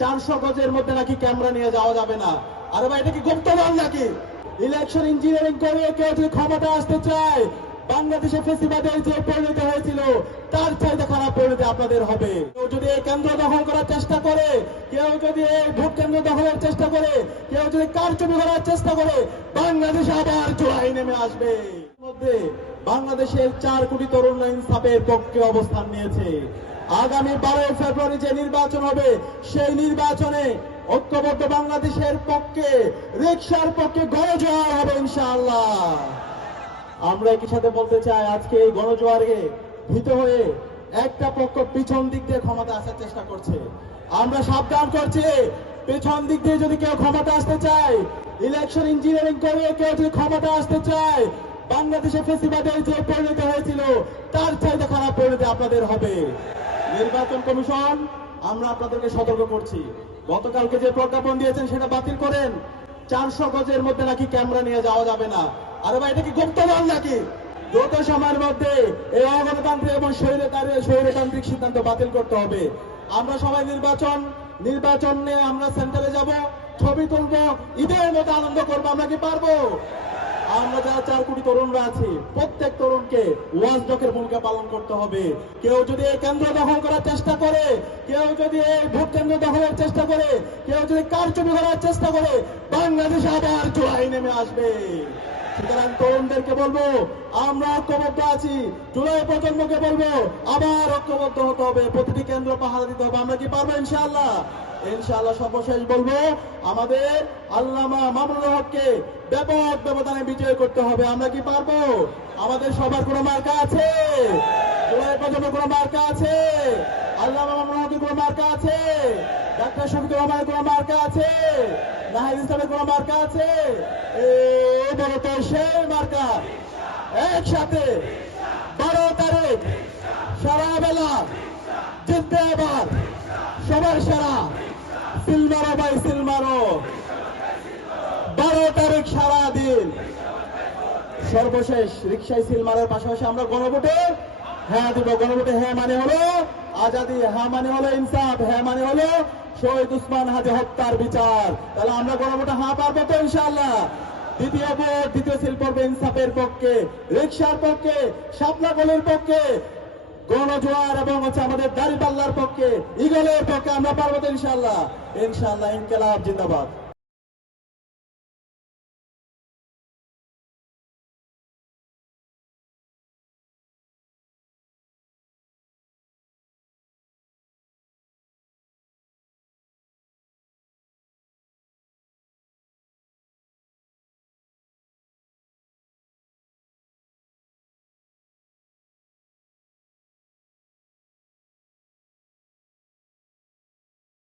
400 গজের মধ্যে নাকি ক্যামেরা নিয়ে যাওয়া যাবে না। আরে ভাই, এটা কি গুপ্তধন নাকি? ইলেকশন ইঞ্জিনিয়ারিং করে কেউ যদি ক্ষমতা আসতে চায়, বাংলাদেশে ফেসিবাদের যে পরিণতি হয়েছিল তার চাইতে খারাপ পরিণতি আপনাদের হবে। কেউ যদি এই কেন্দ্র দখল করার চেষ্টা করে, কেউ যদি এই ভোট কেন্দ্র দখলের চেষ্টা করে, কেউ যদি কারচুপি করার চেষ্টা করে, বাংলাদেশ আবার জোড়ায় নেমে আসবে। মধ্যে বাংলাদেশের 4 কোটি তরুণ ইনসাফের পক্ষে অবস্থান নিয়েছে। আগামী 12 ফেব্রুয়ারি যে নির্বাচন হবে, সেই নির্বাচনে ঐক্যবদ্ধ বাংলাদেশের পক্ষে, রিকশার পক্ষে গণজোয়ার হবে ইনশাআল্লাহ। আমরা একই সাথে বলতে চাই, আজকে এই গণজোয়ারে ভীত হয়ে একটা পক্ষ পিছন দিক দিয়ে ক্ষমতা আসার চেষ্টা করছে। আমরা সাবধান করছি, পেছন দিক দিয়ে যদি কেউ ক্ষমতা আসতে চায়, ইলেকশন ইঞ্জিনিয়ারিং করে কেউ যদি ক্ষমতা আসতে চায়, বাংলাদেশে ফেসিবাদের যে পরিণতি হয়েছিল তার চাইতে খারাপ পরিণতি আপনাদের হবে। নির্বাচন কমিশন, আমরা আপনাদেরকে সতর্ক করছি, গতকালকে যে প্রজ্ঞাপন দিয়েছেন সেটা বাতিল করেন। 400 গজের মধ্যে নাকি ক্যামেরা নিয়ে যাওয়া যাবে না। আরে ভাই, এটা কি গুপ্তধন নাকি? দ্রুত সময়ের মধ্যে এই অগণতান্ত্রিক এবং স্বৈরতান্ত্রিক সিদ্ধান্ত বাতিল করতে হবে। আমরা সবাই নির্বাচন নিয়ে আমরা সেন্টারে যাব, ছবি তুলবো, ঈদের মতো আনন্দ করবো। আমরা কি পারবো? আমরা যারা 4 কোটি তরুণরা আছি, প্রত্যেক তরুণকে ওয়াচডগের ভূমিকা পালন করতে হবে। কেউ যদি এই কেন্দ্র দখল করার চেষ্টা করে, কেউ যদি এই ভোট কেন্দ্র দখলের চেষ্টা করে, কেউ যদি কারচুপি করার চেষ্টা করে, বাংলাদেশ আবার জোড়ায় নেমে আসবে। সুতরাং তরুণদেরকে বলবো, আমরা ঐক্যবদ্ধ আছি। জুলাই প্রজন্মকে বলবো, আবার ঐক্যবদ্ধ হতে হবে, প্রতিটি কেন্দ্র পাহারা দিতে হবে। আমরা কি পারবো ইনশাআল্লাহ? ইনশাআল্লাহ। সর্বশেষ বলবো, আমাদের আল্লামা মামুনুল হককে ব্যাপক ব্যবধানে বিজয় করতে হবে। আমরা কি পারবো? আমাদের সবার কোনো মার্কা আছে? জুলাই প্রজন্মের কোনো মার্কা আছে? আল্লামা মামুনুল হকের কোনো মার্কা আছে? ডাক্তার শফিকুর রহমানের কোনো মার্কা আছে? নাহিদ ইসলামের কোনো মার্কা আছে? এই বড় তো সেই মার্কা। একসাথে 12 তারিখ সারা বেলা জিততে, আবার সবার সেরা সিল মারো ভাই, সিল মারো। 12 তারিখ সারা দিন। সর্বশেষ রিকশায় সিল মারার পাশাপাশি আমরা গণভোটে হ্যাঁ দিব। গণভোটে হ্যাঁ মানে হলো আজাদি, হ্যাঁ মানে হলো ইনসাফ, হ্যাঁ মানে হলো শহীদ উসমান হাদি হত্যার বিচার। তাহলে আমরা গণভোটে হ্যাঁ পারবো তো ইনশাআল্লাহ? দ্বিতীয় ভোট, দ্বিতীয় সিল পড়বে ইনসাফের পক্ষে, রিকশার পক্ষে, শাপলা গলির পক্ষে, গণজোয়ার এবং আমাদের দাঁড়িপাল্লার পক্ষে, ইগলের পক্ষে। আমরা পারবো তো ইনশাআল্লাহ? ইনশাআল্লাহ। ইনকিলাব জিন্দাবাদ।